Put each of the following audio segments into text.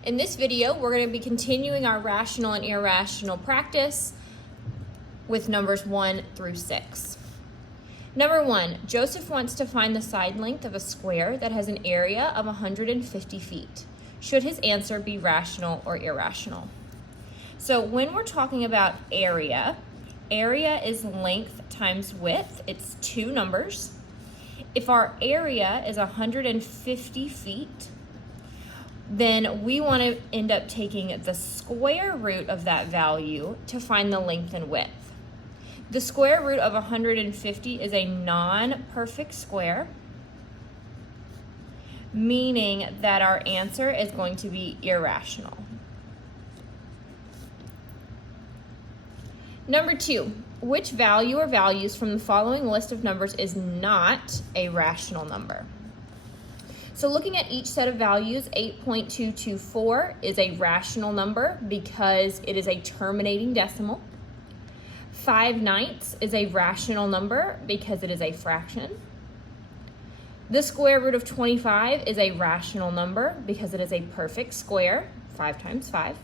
In this video, we're going to be continuing our rational and irrational practice with numbers 1 through 6. Number 1, Joseph wants to find the side length of a square that has an area of 150 feet. Should his answer be rational or irrational? So when we're talking about area is length times width. It's two numbers. If our area is 150 feet, then we want to end up taking the square root of that value to find the length and width. The square root of 150 is a non-perfect square, meaning that our answer is going to be irrational. Number 2, which value or values from the following list of numbers is not a rational number? So looking at each set of values, 8.224 is a rational number because it is a terminating decimal. 5/9 is a rational number because it is a fraction. The square root of 25 is a rational number because it is a perfect square, 5 times 5.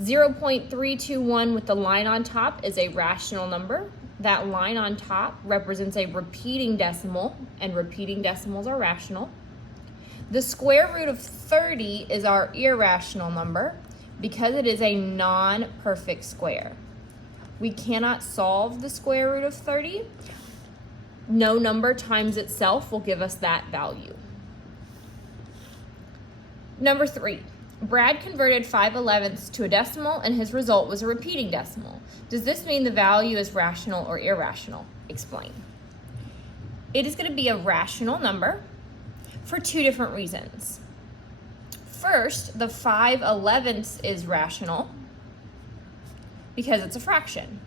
0.321 with the line on top is a rational number. That line on top represents a repeating decimal, and repeating decimals are rational. The square root of 30 is our irrational number because it is a non-perfect square. We cannot solve the square root of 30. No number times itself will give us that value. Number 3, Brad converted 5/11ths to a decimal and his result was a repeating decimal. Does this mean the value is rational or irrational? Explain. It is going to be a rational number for two different reasons. First, the 5/11ths is rational because it's a fraction.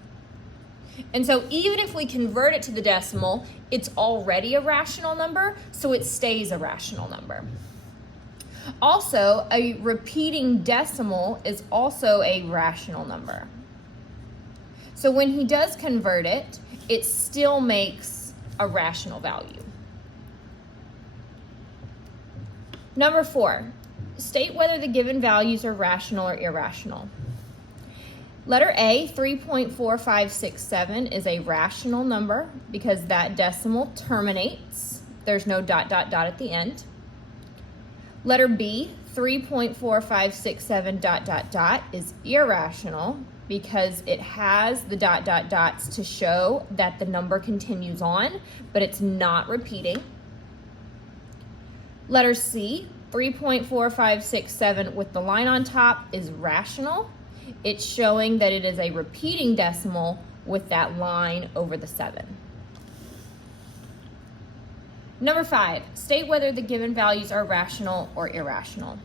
And so even if we convert it to the decimal, it's already a rational number, so it stays a rational number. Also, a repeating decimal is also a rational number. So when he does convert it, it still makes a rational value. Number 4, state whether the given values are rational or irrational. Letter A, 3.4567 is a rational number because that decimal terminates. There's no ... at the end. Letter B, 3.4567 ... is irrational because it has the ... to show that the number continues on, but it's not repeating. Letter C, 3.4567 with the line on top is rational. It's showing that it is a repeating decimal with that line over the 7. Number 5, state whether the given values are rational or irrational.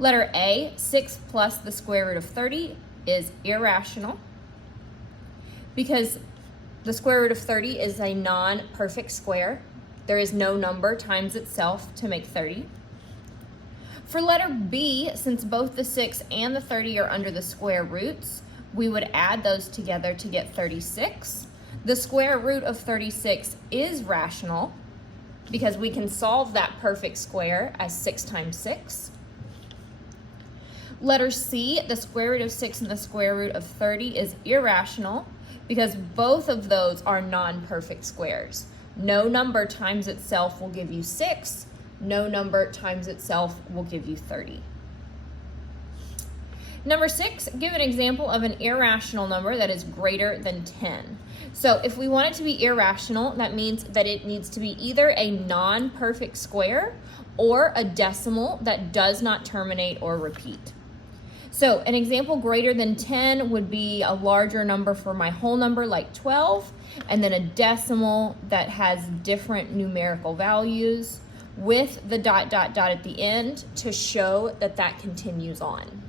Letter A, 6 plus the square root of 30 is irrational because the square root of 30 is a non-perfect square. There is no number times itself to make 30. For letter B, since both the 6 and the 30 are under the square roots, we would add those together to get 36. The square root of 36 is rational because we can solve that perfect square as 6 times 6. Letter C, the square root of 6 and the square root of 30 is irrational because both of those are non-perfect squares. No number times itself will give you 6. No number times itself will give you 30. Number 6, give an example of an irrational number that is greater than 10. So if we want it to be irrational, that means that it needs to be either a non-perfect square or a decimal that does not terminate or repeat. So an example greater than 10 would be a larger number for my whole number like 12, and then a decimal that has different numerical values with the ... at the end to show that that continues on.